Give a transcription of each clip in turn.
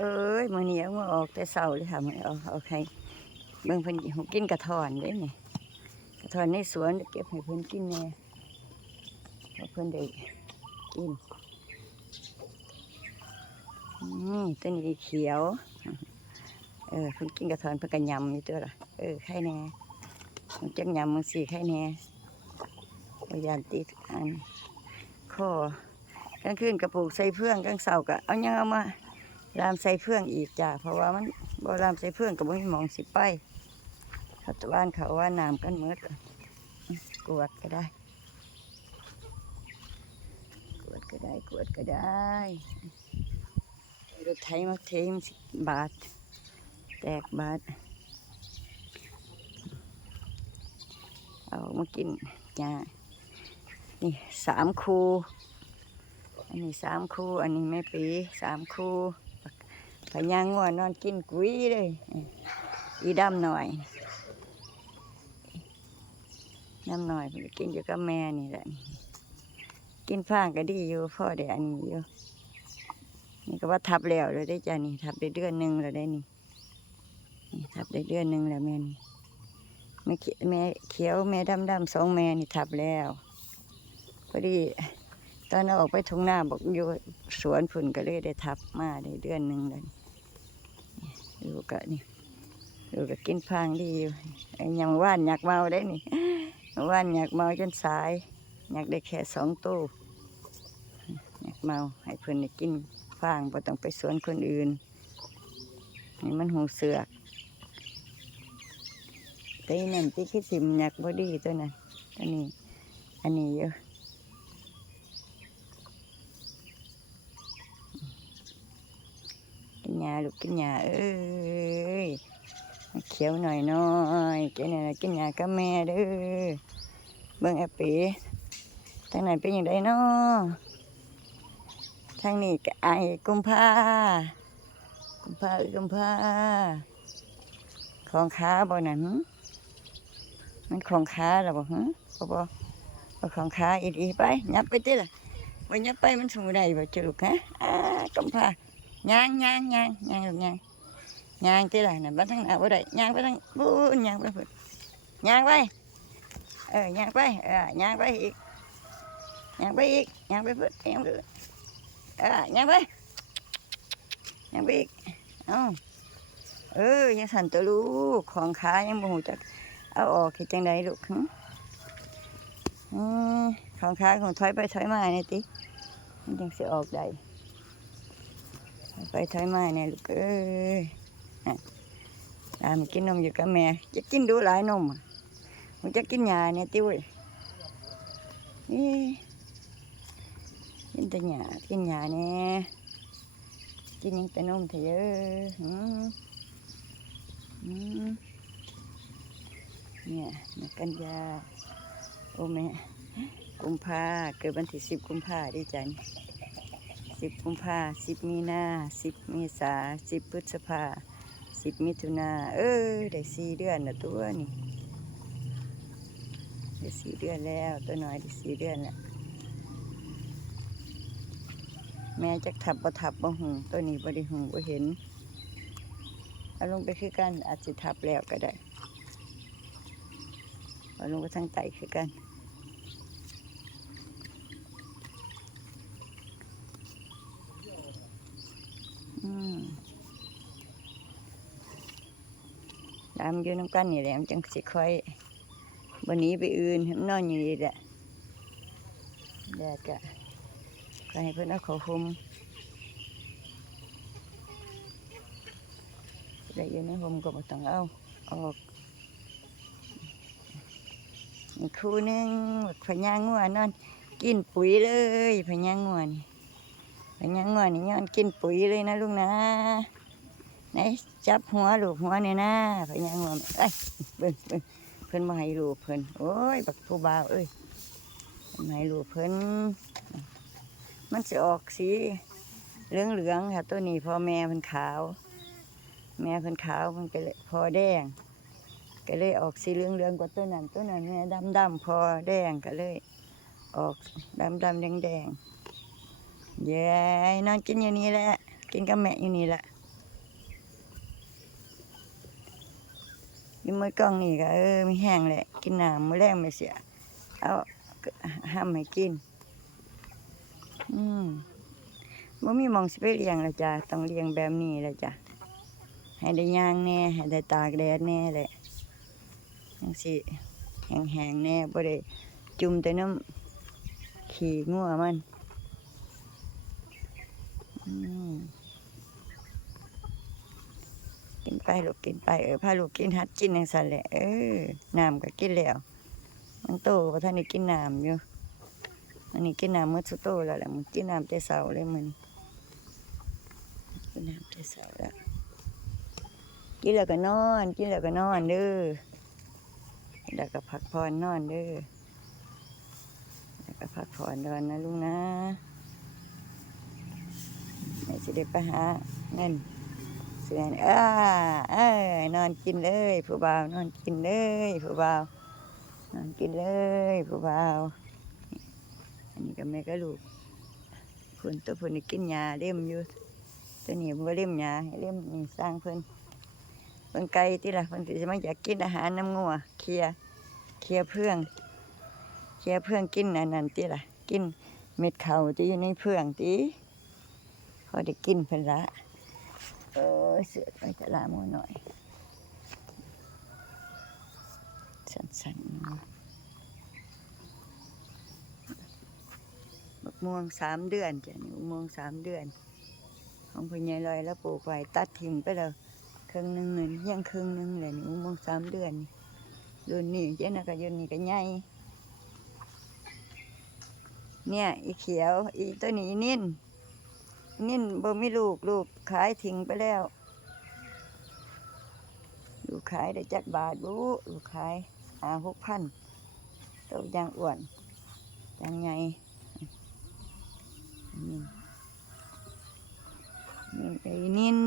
เอ้ยมื้อนี้เอามาออกแต่เช้าเลยค่ะมื้อนี้เอาเอาให้เบิ่งเพิ่นกินกระท้อนเด้นี่กระท้อนในสวนเก็บให้เพิ่นกินแน่เพิ่นได้กินนี่ตัวนี้เขียว เออเพิ่นกินกระท้อนเพิ่นก็ยำอยู่ตัวละเออไข่แน่มันจักยำมันสิไข่แน่บ่ยานติดอันคอกลางคืนกระปลูกใส่เพื่องกลางเสาก็เอายังเอามา รามใส่เพื่องอีกจ้ะเพราะว่ามันบ่รามใส่เพื่องก็บ่มีหมองสิไปเขาตะวันเขาว่าน้ำกันหมืดกวดก็ได้ กวดก็ได้กวดก็ได้รถไถมาเทมสิบาท แตกบาท เอามากินจ้านี่สามคู อันนี้สามคู อันนี้แม่ปีสามคู พญางัวนอนกินกุ้ยเลย อีดำหน่อยน้ำหน่อยกินอยู่กับแม่นี่แหละ กินฟางก็ดีอยู่พ่อได้อันนี้อยู่นี่ก็ว่าทับแล้วเลยได้จ้ะนี่ทับได้เดือนหนึ่งแล้วได้นี่นี่ทับได้เดือนหนึ่งแล้วแม่นี่แม่เขีแม่เขียวแม่ดำดำสองแม่นี่ทับแล้วพอดีตอนเราออกไปทุ่งนาบอกอยู่สวนฝุ่นก็เลยได้ทับมาได้เดือนหนึ่งเลย ลูกก็นี่ลูกก็กินพางดีอยู่ไอ้ยังว่านอยากเมาได้นี่ว่านอยากเมาจนสาย อยากได้แค่สองตู้อยากเมาให้เพื่อนได้กินฟางบ่ต้องไปสวนคนอื่นนี่มันหูเสือกตีนั่นตีขี้สิมอยากบอดีตัวนั้นอันนี้อันนี้เยอะ กินยาลูกกินยาเอ้ยเขียวหน่อยน้อยๆเจ้าเนี่ยกินยากับแม่เด้อเบิ่งแอปปีทางไหนเป็นอย่างไรเนาะทางนี้ก็ไอกุมภากุมภากุมภาของขาบ่นั่นมันของขาหรอบ่ฮะบ่บ่บ่ของขาอีดีไปยับไปติล่ะบ่ยับไปมันสูงได้บ่จุกฮะอ่ากุมภา ย่างย่างย่างย่างลูกย่างย่างที่ไรน่ะบ้านทางหน้าบ่ได้ย่างไปทางบู้ย่างไปพุ่นย่างไปเออย่างไปเออย่างไปอีกย่างไปอีกย่างไปพุ่นย่างไปเออย่างไปย่างไปอีกเอ้าเออยังสั่นตัวลูกของขายังบ่ฮู้จักเอาออกเฮ็ดจังไดลูกหึอืมของขาของถอยไปถอยมาเนี่ยติมันจังสิออกได้ ไปถอยมาเนี่ยลูกเอ้ยตามกินนมอยู่กับแม่จะกินดูหลายนมอะมันจะกินยาเนี่ยติ้วเนี่กินแต่ยากินยาเนี่ยกินยังแต่นมเถอะเยอะอืมเนี่ยม่กันยา โอ้แม่กุมภาเกิดวันที่สิบกุมภาดิจัน สิบกุมภาสิบมีนาสิบเมษาสิบพฤษภาสิบมิถุนาเออได้สี่เดือนนะตัวนี่ได้สี่เดือนแล้วตัวน้อยได้สี่เดือนแล้วแม่จักทับบ่ทับบ่หงตัวนี้บ่ได้หงบ่เห็นเอาลงไปคือกันอาจจะทับแล้วก็ได้เอาลงไปทางไตคือกัน ดำอยู่น้ำกันนี่แหละมันจังสิค่อยวันนี้ไปอื่นนนอนอยู่นี่แหละแดดก็ก็ให้เพื่อนเอาเขาคุมได้อยู่ในห่มก็บ่ต้องเอาออกอีกคู่นึงพญางัวนอน กินปุ๋ยเลยพญางัวนี่พญางัวนี่ย้อนกินปุ๋ยเลยนะลุงนะ ไหนจับหัวลูกหัวเนี่ยนะพญางวเอ้ยเบิ่งเบิ่งเพิ่นมาให้ลูกเพิ่นโอ้ยบักผู้บ่าวเอ้ยมาให้ลูกเพิ่นมันจะออกสีเหลืองเหลืองค่ะตัวนี้พอแม่เพิ่นขาว แม่เพิ่นขาวมันก็เลยพอแดง ก็เลยออกสีเหลืองเหลืองกว่าตัวนั้นตัวนั้นแม่ดำดำพอแดงก็เลย ออกดำดำแดงแดงๆยายนอนกินอยู่นี่แหละกินกับแม่อยู่นี่แหละ กินมื้อกล้องนี่ก็เออมีแห้งแหละ กินน้ำมือแรงไม่เสีย เอาห้ามให้กิน อืมบ่มีมองสิไปเลี้ยงละจ้ะต้องเลี้ยงแบบนี้ละจ้ะให้ได้ย่างแน่ให้ได้ตากแดดแน่แหละจังสิแห้งๆแน่บ่ได้จุ่มแต่น้ำขี้งัวมัน อืมกิน ไปลูกกินไปเออพาลูกกินหัดกินจังซั่นแหละเออน้ำก็กินแล้ว มันโตบ่ทันได้กินน้ำอยู่อันนี้กินน้ำมื้อสุดโตแล้วแหละมันกินน้ำแต่เช้าเลยมันกินน้ำแต่เช้าแล้วกินแล้วก็นอน กินแล้วก็นอนเด้อแล้วก็พักผ่อนนอนเด้อแล้วก็พักผ่อนนอนนะลุงนะแม่สิได้ไปหาเงิน เสือนอ้าเอ้ยนอนกินเลยผู้บ่าวนอนกินเลยผู้บ่าวนอนกินเลยผู้บ่าวอันนี้ก็แม่ก็ลูกเพิ่นตัวเพิ่นกินยาเล่มอยู่ตัวนี้บ่เล่มยาเล่มนี่สร้างเพิ่นเพิ่นไก่ติล่ะเพิ่นสิมาอยากกินอาหารน้ำงัวเคลียเคลียเพื่องเคลียเพื่องกินอันนั้นติล่ะกินเม็ดเขาที่อยู่ในเพื่องติพอได้กินเพิ่นละ เออเสือไปจะลาหมูหน่อย สั่นๆเนาะบักม่วงสามเดือนจ้ะนี่ม่วงสามเดือน ของพ่อใหญ่ลอยแล้วปลูกไว้ตัดทิ้งไปแล้วครึ่งหนึ่งเงินยังครึ่งหนึ่งเลยนี่ม่วงสามเดือนรุ่นนี้เจ้านะก็รุ่นนี้ก็ใหญ่เนี่ยอีเขียวอีตัวนี้นิ่น นิ่นบ่มีลูกลูกขายทิ้งไปแล้วลูกขายได้จักบาทบุลูกขายหาหกพันตัวยางอ้วนยางใหญ่นี่นี่ไอ้นิน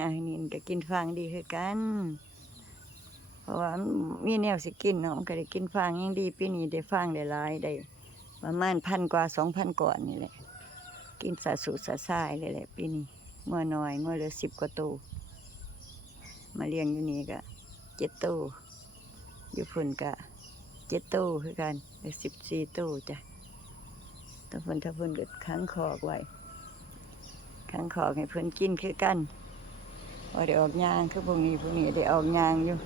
อ่นินก็กินฟางดีคือกัน เพราะว่ามีแนวสิกินเนาะมันก็ได้กินฟางยังดีปีนี้ได้ฟางได้หลายได้ประมาณพันกว่าสองพันก่อนนี่แหละ กินสะสุสะสายเลยแหละปีนี้งัวน้อยงัวเหลือสิบกว่าตัวมาเลี้ยงอยู่นี่ก็เจ็ดตัวอยู่พุ่นก็เจ็ดตัวคือกันเหลือสิบสี่ตัวจ้ะถ้าเพิ่นถ้าพิ่นก็ค้างคอกไว้ค้างคอกให้เพิ่นกินคือกันพอได้ออกยางคือพวกนี้พวกนี้ได้ออกยางอยู่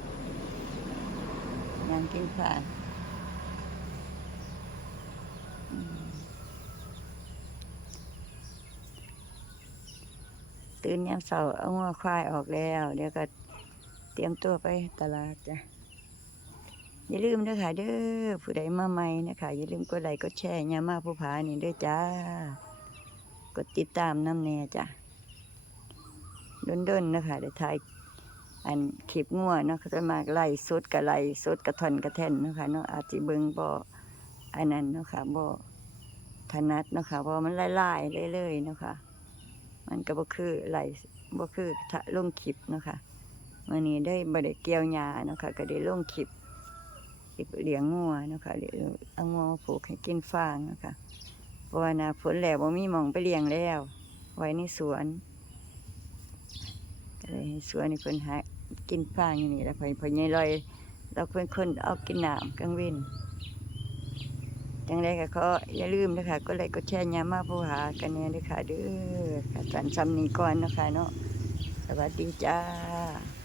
ยางกินผ่าน ตื่นยามเสาร์เอางัวควายออกแล้ว เดี๋ยวก็เตรียมตัวไปตลาดจ้ะอย่าลืมเด้อค่ะเด้อผู้ใดมาใหม่นะคะอย่าลืมกดไลค์กดแชร์ยามาผู้ผานี่ด้อจ้ากดติดตามน้ำแน่จ้ะดนๆนะคะเดี๋ยวถ่ายอันคลิปงัวเนาะเขาจะมาไล่สดกับไล่สดกระทนกระแท่นนะคะเนาะอาจจะเบิงบ่อันนั้นเนาะค่ะบ่ถนัดเนาะค่ะเพราะมันไล่ๆเรื่อยๆเนาะค่ะ มันก็บ่คือไล่บ่คือทะลงคลิปเนาะค่ะมื้อนี้ได้บ่ได้เกี่ยวหญ้าเนาะค่ะก็ได้ลงคลิปเลี้ยงงัวเนาะคะเลี้ยงเอางัวผูกให้กินฟางเนาะคะเพราะว่านาฝนแล้วบ่มีหมองไปเลี้ยงแล้ว ไว้ในสวนก็เลยให้สวนนี่เพิ่นหากินฟางอยู่นี่แล้วเพิ่นเพิ่นใหญ่ลอยเราเพิ่นคนเอากินน้ำกลางว้น จังไรก็ขออย่าลืมนะคะก็ไลค์กดแชร์ยามมาผู้หากันเนี่ยด้อค่ะเด้อค่ะสันซ้ำนี้ก่อนนะคะเนาะสวัสดีจ้า